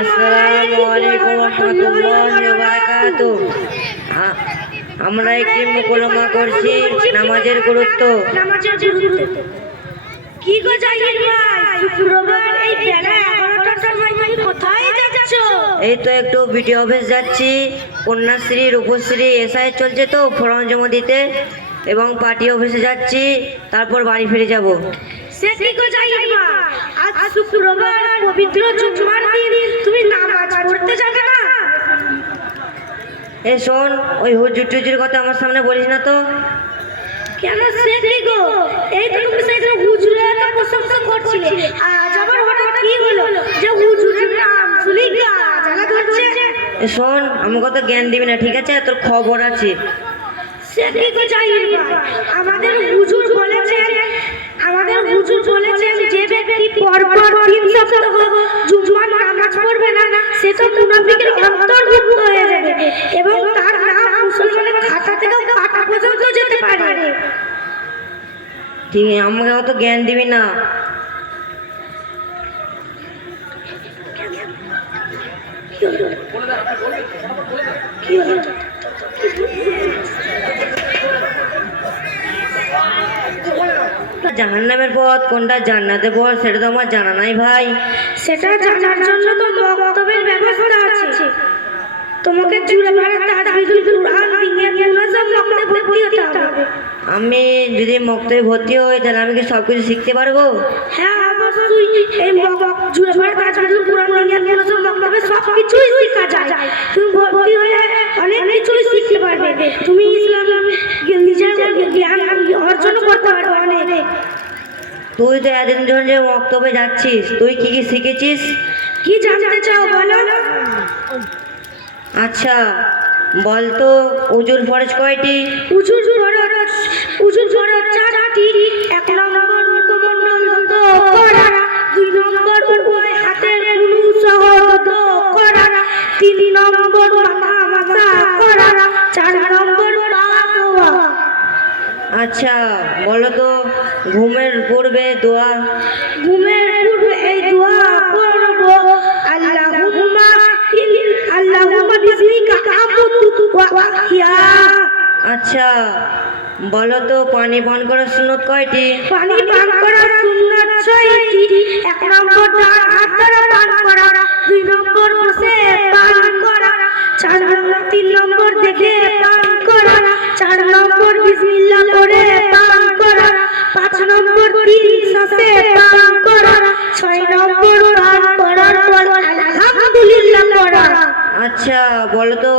আসসালামু আলাইকুম রাহমাতুল্লাহি ওয়া বারাকাতুহু। আমরা একটি মুকলমা করছি নামাজের গুরুত্ব। কি গো জাহির ভাই, শুক্রবার এই বেলা 11টার সময় তুমি কোথায় যাচ্ছ? এই তো একটু বিডিও অফিস যাচ্ছি, কন্যাশ্রী রূপশ্রী এসআই চলছে তো ফর্ম জমা দিতে, এবং পার্টি অফিসে যাচ্ছি, তারপর বাড়ি ফিরে যাব। সে কি গো জাহির ভাই, আজ শুক্রবার পবিত্র জুমার দিন, তুমি নামাজ পড়তে যাবে না? এ শোন, ওই হুজুর টুজুর কথা আমার সামনে বলিস না তো। কেন সে কি গো, এই তো তুমি সেদিন হুজুরের তো প্রশংসা করছিলে, আজ আবার হঠাৎ কি হলো যে হুজুরের নাম শুনি গা জ্বালা ধরছে? এ শোন, আমার কথা জ্ঞান দিবি না, ঠিক আছে? তোর খবর আছে। সে কি গো জাহির ভাই, আমাদের হুজুর বলেছেন যে ব্যক্তি পরপর 3 সপ্তাহ জুমার নামাজ পড়বে না, সে তো মুনাফিকের অন্তর্ভুক্ত হয়ে যাবে এবং তার নাম মুসলমানের খাতা থেকে কাটা পর্যন্ত যেতে পারে। ঠিক, আমাকে অত জ্ঞান দিবি না। জাহান্নামের পথ কোনটা, জান্নাতের পথ, সেটা তো আমার জানা নাই ভাই। সেটা জানার জন্য তো বক্তব্যের ব্যবস্থা আছে। তোমাকে জুড়ে মারা তাজবিদুল কুরআন দিনিয়া মুনাজ্জাম মক্তবে ভর্তি হতে হবে। আমি যদি মক্তবে ভর্তি হই তাহলে আমি কি সব কিছু শিখতে পারবো? হ্যাঁ অবশ্যই, এই জুড়ে মারা তাজবিদুল কুরআন দিনিয়া মুনাজ্জাম মক্তবে সব কিছুই শেখা যায়। তুমি ভর্তি হয়ে অনেক কিছুই শিখতে পারবে, তুমি ইসলাম নিজের জ্ঞান অর্জন করতে পারবে অনেক। তুই তো এতদিন ধরে যে মক্তবে যাচ্ছিস, তুই কি কি শিখেছিস? কি জানতে চাও বলো? আচ্ছা বলতো, উজুর ফরজ কয়টি? উজুর ফরজ 4টি। 1 নম্বর মুখমণ্ডল করা, 2 নম্বর উভয় হাতের কুলু সহ করা, 3 নম্বর মাথা করা, 4 নম্বর পা ধোয়া। আচ্ছা বলো তো, ঘুমের পূর্বে দোয়া? ঘুমের পূর্বে এই দোয়া পড়ব, আল্লাহুম্মা বিসমিকা আমুতু ওয়া আহইয়া। আচ্ছা বলো তো, পানি পান করার সুন্নত কয়টি? পানি পান করার সুন্নাত 6টি। 1 নম্বর ডান হাত দ্বারা পান করা, 2 নম্বর বসে পান করা, 3 নম্বর দেখে পান করা, 4 নম্বর বিসমিল্লাহ করে পান করা, 5 নম্বর 3 শ্বাসে পান করা, 6 নম্বর পান করার পর আলহামদুলিল্লাহ পড়া। আচ্ছা বলো তো,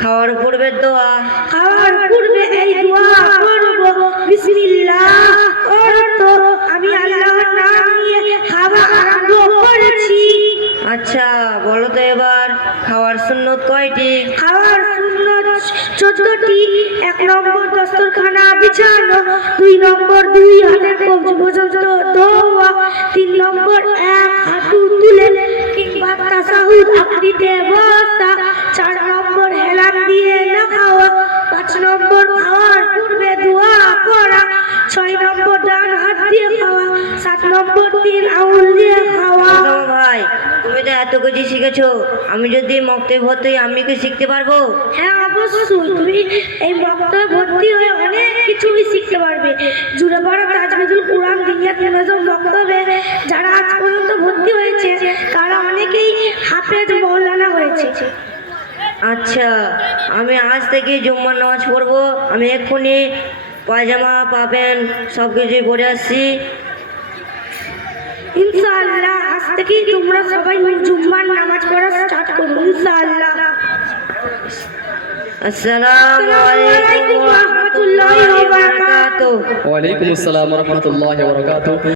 খাওয়ার পূর্বে দোয়া? খাওয়ার পূর্বে এই দোয়া করব, বিসমিল্লাহ অর্থ আমি আল্লাহর নাম নিয়ে খাওয়া আরম্ভ করেছি। আচ্ছা বলো তো এবার, খাওয়ার সুন্নত কয়টি? খাওয়ার সুন্নত 14টি। 1 নম্বর দস্তরখানা বিছানো, 2 নম্বর 2 হাতের কবজি পর্যন্ত ধোয়া, 3 নম্বর 1 হাঁটু তুলে কিংবা তাসাহুদ আকৃতিতে বসা, 4 নম্বর হেলান দিয়ে না খাওয়া, 5 নম্বর খাওয়ার পূর্বে দোয়া করা, 6 নম্বর ডান হাত দিয়ে খাওয়া, 7 নম্বর 3 আঙুল দিয়ে খাওয়া। ভাই তুমি তো এত কিছু শিখেছো, আমি যদি মক্তবে ভর্তি হই আমি কি শিখতে পারবো? হ্যাঁ অবশ্যই, তুমি এই মক্তবে ভর্তি হয়ে অনেক কিছুই শিখতে পারবে। জুড়ে পড়া তাজবিদুল কুরআন দিনিয়া মুনাজ্জাম মক্তবে যারা আজ পর্যন্ত ভর্তি হয়েছে তারা অনেকেই হাফেজ মাওলানা হয়েছে। আচ্ছা আমি আজ থেকে জুম্মার নামাজ পড়বো, আমি এক্ষুনি পায়জামা পাবেন সব কিছুই পরে আসছি। ইনশাআল্লাহ আজ থেকে তোমরা সবাই জুম্মার নামাজ পড়া স্টার্ট করো ইনশাআল্লাহ। আসসালামু আলাইকুম ওয়া রাহমাতুল্লাহি ওয়া বারাকাতুহু। ওয়া আলাইকুম আসসালাম ওয়া রাহমাতুল্লাহি ওয়া বারাকাতুহু।